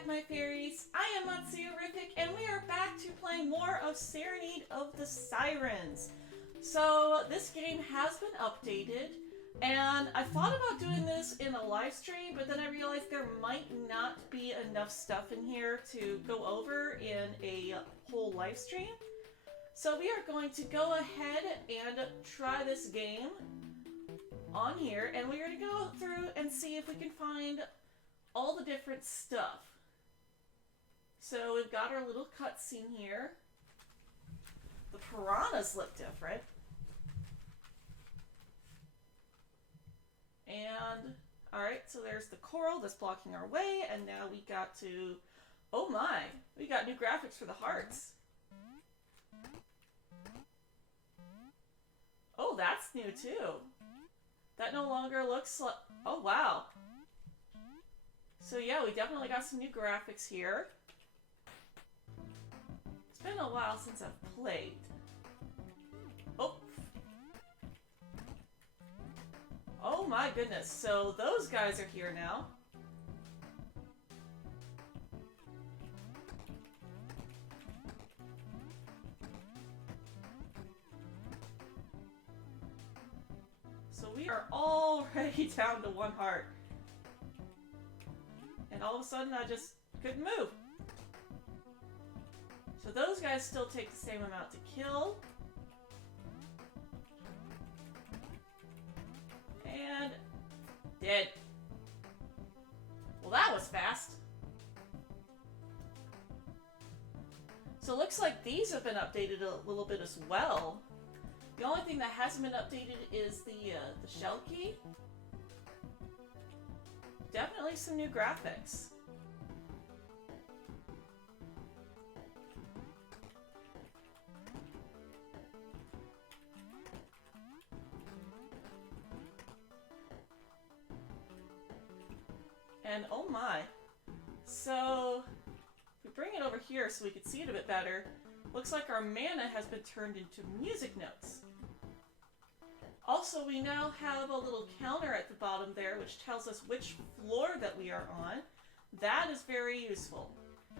back, my fairies. I am Matsuyorific, and we are back to playing more of Serenade of the Sirens. So, this game has been updated, and I thought about doing this in a live stream, but then I realized there might not be enough stuff in here to go over in a whole live stream. So we are going to go ahead and try this game on here, and we're going to go through and see if we can find all the different stuff. So we've got our little cutscene here. The piranhas look different. And, alright, so there's the coral that's blocking our way, and now we got to... Oh my! We got new graphics for the hearts. Oh, that's new too. That no longer looks like... Oh, wow. So yeah, we definitely got some new graphics here. It's been a while since I've played. Oh. Oh my goodness. So those guys are here now. So we are already down to one heart. And all of a sudden I just couldn't move. So those guys still take the same amount to kill. And dead. Well, that was fast. So it looks like these have been updated a little bit as well. The only thing that hasn't been updated is the shell key. Definitely some new graphics. And oh my. So, if we bring it over here so we can see it a bit better, looks like our mana has been turned into music notes. Also, we now have a little counter at the bottom there which tells us which floor that we are on. That is very useful.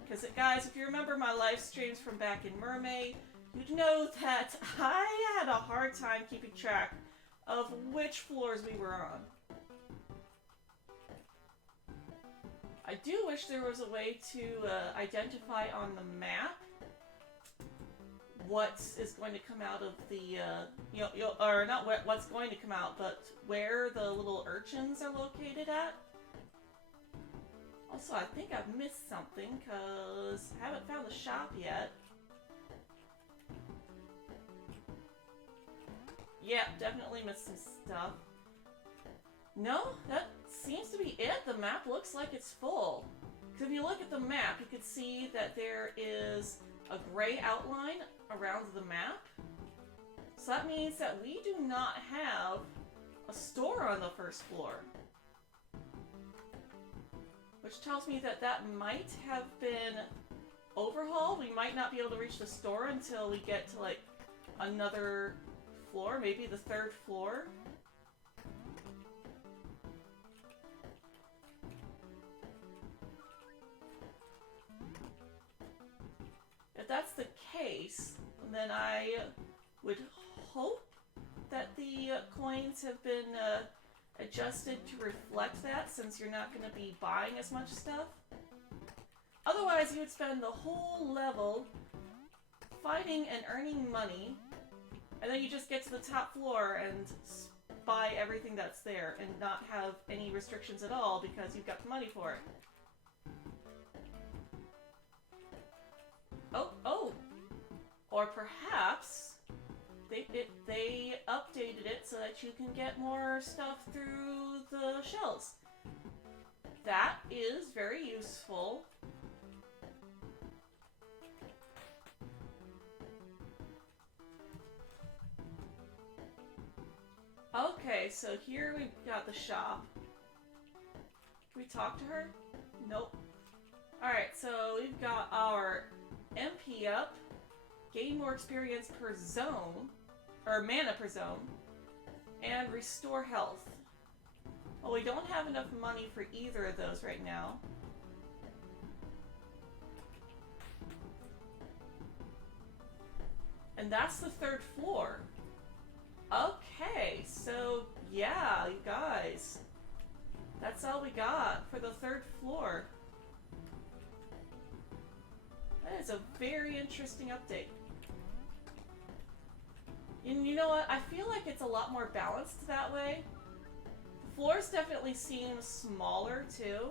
Because, guys, if you remember my live streams from back in Mermaid, you'd know that I had a hard time keeping track of which floors we were on. I do wish there was a way to identify on the map what is going to come out of the, or not what's going to come out, but where the little urchins are located at. Also, I think I've missed something, because I haven't found the shop yet. Yeah, definitely missed some stuff. No, that seems to be it. The map looks like it's full. Because if you look at the map, you can see that there is a gray outline around the map. So that means that we do not have a store on the first floor. Which tells me that that might have been overhauled. We might not be able to reach the store until we get to like another floor, maybe the third floor. If that's the case, then I would hope that the coins have been adjusted to reflect that, since you're not going to be buying as much stuff. Otherwise, you would spend the whole level fighting and earning money, and then you just get to the top floor and buy everything that's there and not have any restrictions at all because you've got the money for it. Oh! Or perhaps they updated it so that you can get more stuff through the shells. That is very useful. Okay, so here we've got the shop. Can we talk to her? Nope. Alright, so we've got our MP up, gain more experience per zone, or mana per zone, and restore health. Well, we don't have enough money for either of those right now. And that's the third floor. Okay, so yeah, you guys. That's all we got for the third floor. That is a very interesting update. And you know what? I feel like it's a lot more balanced that way. The floors definitely seem smaller too.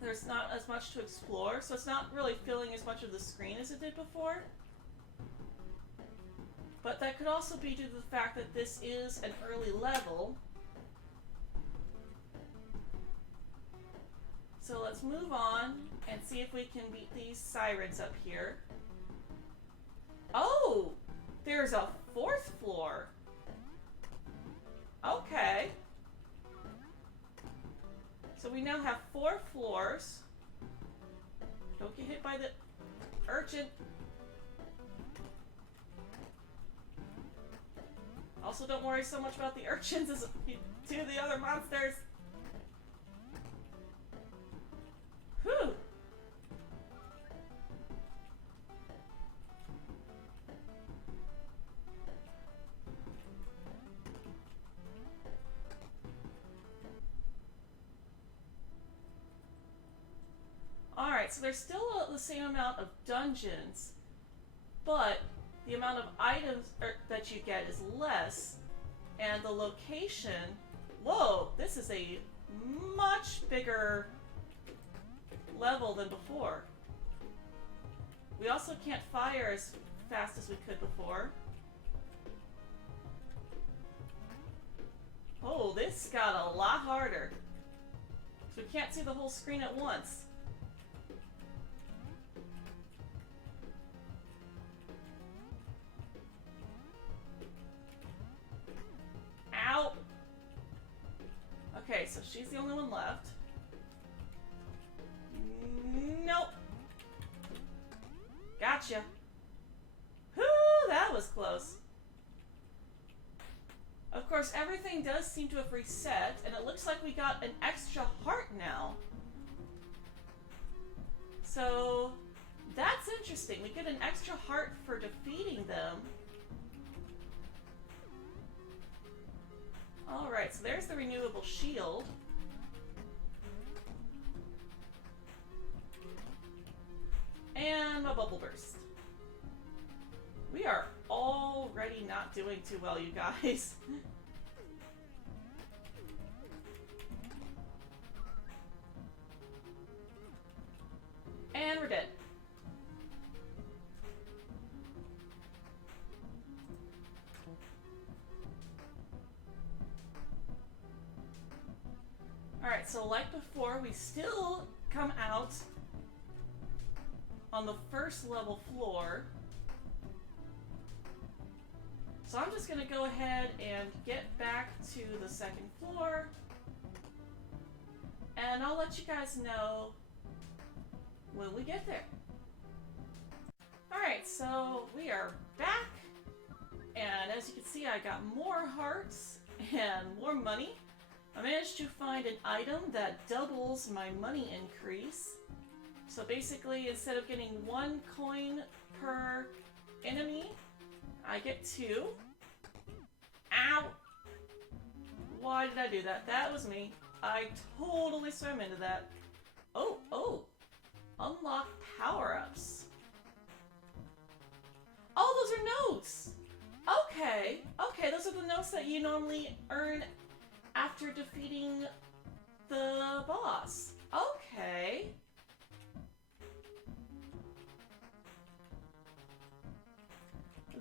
There's not as much to explore, so it's not really filling as much of the screen as it did before. But that could also be due to the fact that this is an early level. So let's move on and see if we can beat these sirens up here. Oh! There's a fourth floor. Okay. So we now have 4 floors. Don't get hit by the urchin. Also, don't worry so much about the urchins as you do the other monsters. Whew! Alright, so there's still the same amount of dungeons, but the amount of items that you get is less, and the location... Whoa! This is a much bigger level than before. We also can't fire as fast as we could before. Oh, this got a lot harder. So we can't see the whole screen at once. Ow! Okay, so she's the only one left. Nope. Gotcha. Whew, that was close. Of course, everything does seem to have reset, and it looks like we got an extra heart now. So, that's interesting. We get an extra heart for defeating them. Alright, so there's the renewable shield. And a bubble burst. We are already not doing too well, you guys. And we're dead. Alright, so like before, we still come out on the first level floor. So I'm just gonna go ahead and get back to the second floor, and I'll let you guys know when we get there. Alright, so we are back, and as you can see, I got more hearts and more money. I managed to find an item that doubles my money increase. So basically, instead of getting 1 coin per enemy, I get 2. Ow! Why did I do that? That was me. I totally swam into that. Oh, oh! Unlock power-ups. Oh, those are notes! Okay, okay, those are the notes that you normally earn after defeating the boss. Okay.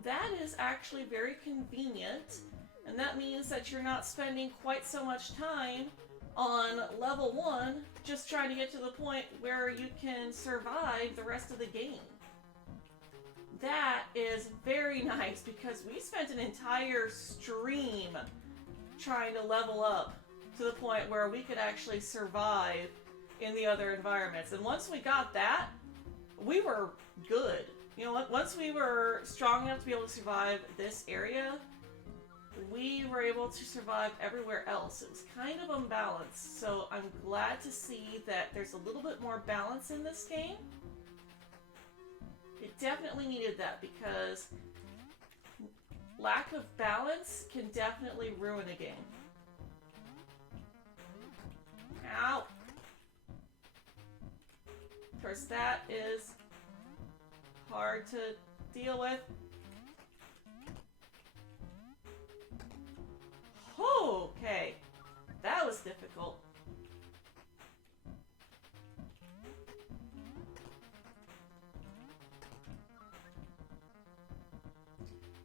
That is actually very convenient, and that means that you're not spending quite so much time on level 1 just trying to get to the point where you can survive the rest of the game. That is very nice because we spent an entire stream trying to level up to the point where we could actually survive in the other environments. And once we got that, we were good. You know, once we were strong enough to be able to survive this area, we were able to survive everywhere else. It was kind of unbalanced, so I'm glad to see that there's a little bit more balance in this game. definitely needed that because lack of balance can definitely ruin a game. Ow! Of course, that is hard to deal with. Okay, that was difficult.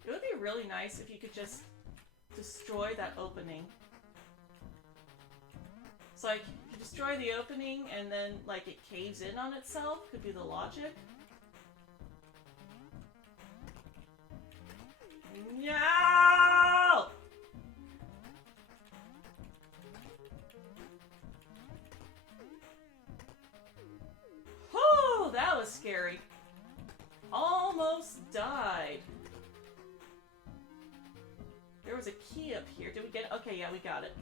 It would be really nice if you could just destroy that opening. It's like, you destroy the opening and then, like, it caves in on itself, could be the logic. No! Whew, that was scary. Almost died. There was a key up here. Did we get it? Okay, yeah, we got it.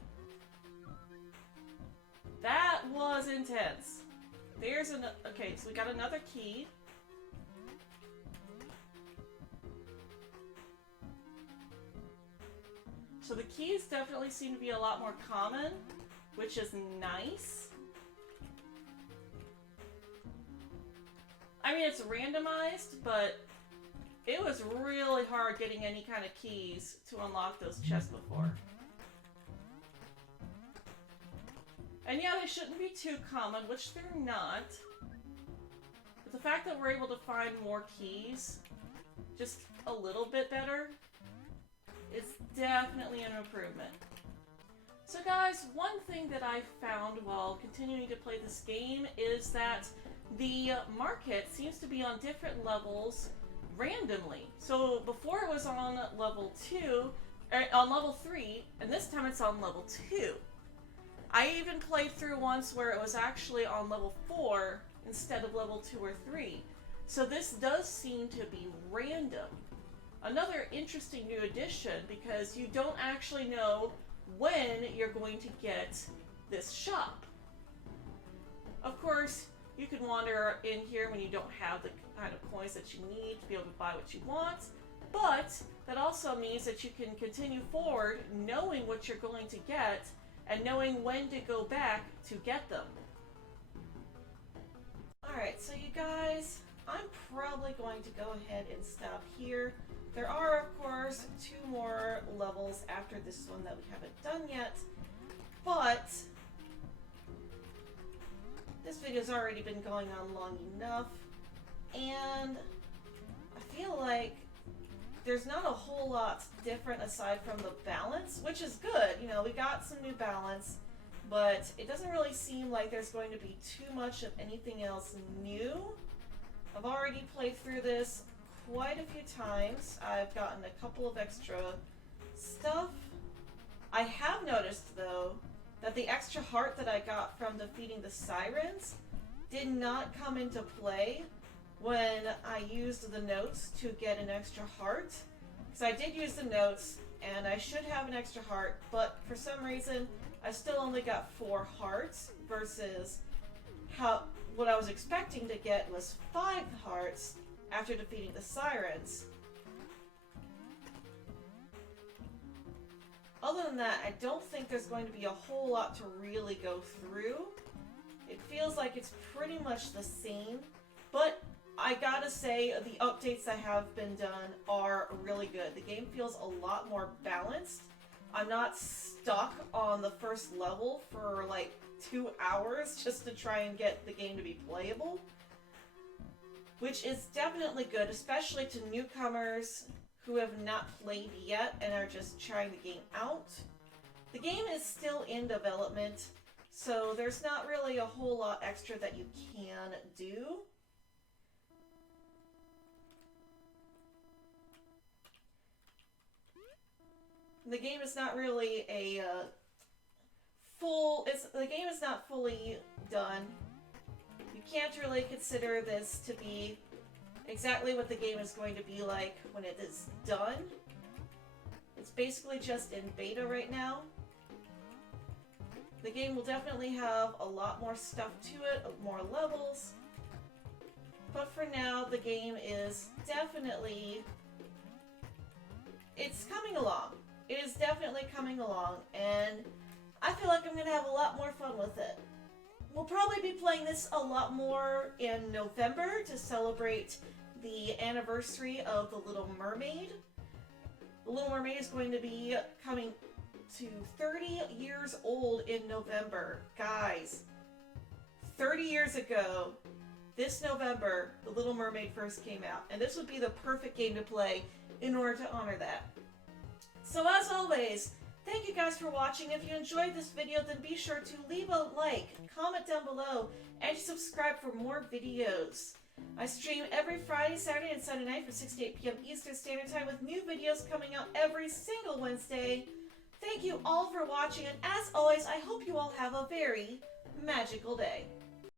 That was intense. There's an... Okay, so we got another key. So the keys definitely seem to be a lot more common, which is nice. I mean, it's randomized, but it was really hard getting any kind of keys to unlock those chests before. And yeah, they shouldn't be too common, which they're not. But the fact that we're able to find more keys, just a little bit better, is definitely an improvement. So guys, one thing that I found while continuing to play this game is that the market seems to be on different levels randomly. So before it was on level 2, on level 3, and this time it's on level 2. I even played through once where it was actually on level 4 instead of level 2 or 3. So this does seem to be random. Another interesting new addition because you don't actually know when you're going to get this shop. Of course, you can wander in here when you don't have the kind of coins that you need to be able to buy what you want, but that also means that you can continue forward knowing what you're going to get and knowing when to go back to get them. Alright, so you guys, I'm probably going to go ahead and stop here. There are, of course, 2 more levels after this one that we haven't done yet, but this video's already been going on long enough, and I feel like there's not a whole lot different aside from the balance, which is good. You know, we got some new balance, but it doesn't really seem like there's going to be too much of anything else new. I've already played through this quite a few times. I've gotten a couple of extra stuff. I have noticed, though, that the extra heart that I got from defeating the Sirens did not come into play when I used the notes to get an extra heart. So I did use the notes, and I should have an extra heart, but for some reason, I still only got 4 hearts versus what I was expecting to get was 5 hearts after defeating the Sirens. Other than that, I don't think there's going to be a whole lot to really go through. It feels like it's pretty much the same, but I gotta say, the updates that have been done are really good. The game feels a lot more balanced. I'm not stuck on the first level for like 2 hours just to try and get the game to be playable, which is definitely good, especially to newcomers who have not played yet and are just trying the game out. The game is still in development, so there's not really a whole lot extra that you can do. The game is not really a the game is not fully done. You can't really consider this to be exactly what the game is going to be like when it is done. It's basically just in beta right now. The game will definitely have a lot more stuff to it, more levels. But for now, the game is definitely... It's coming along. It is definitely coming along, and I feel like I'm going to have a lot more fun with it. We'll probably be playing this a lot more in November to celebrate the anniversary of The Little Mermaid. The Little Mermaid is going to be coming to 30 years old in November. Guys, 30 years ago, this November, The Little Mermaid first came out, and this would be the perfect game to play in order to honor that. So as always, thank you guys for watching. If you enjoyed this video, then be sure to leave a like, comment down below, and subscribe for more videos. I stream every Friday, Saturday, and Sunday night from 6 to 8 p.m. Eastern Standard Time with new videos coming out every single Wednesday. Thank you all for watching, and as always, I hope you all have a very magical day.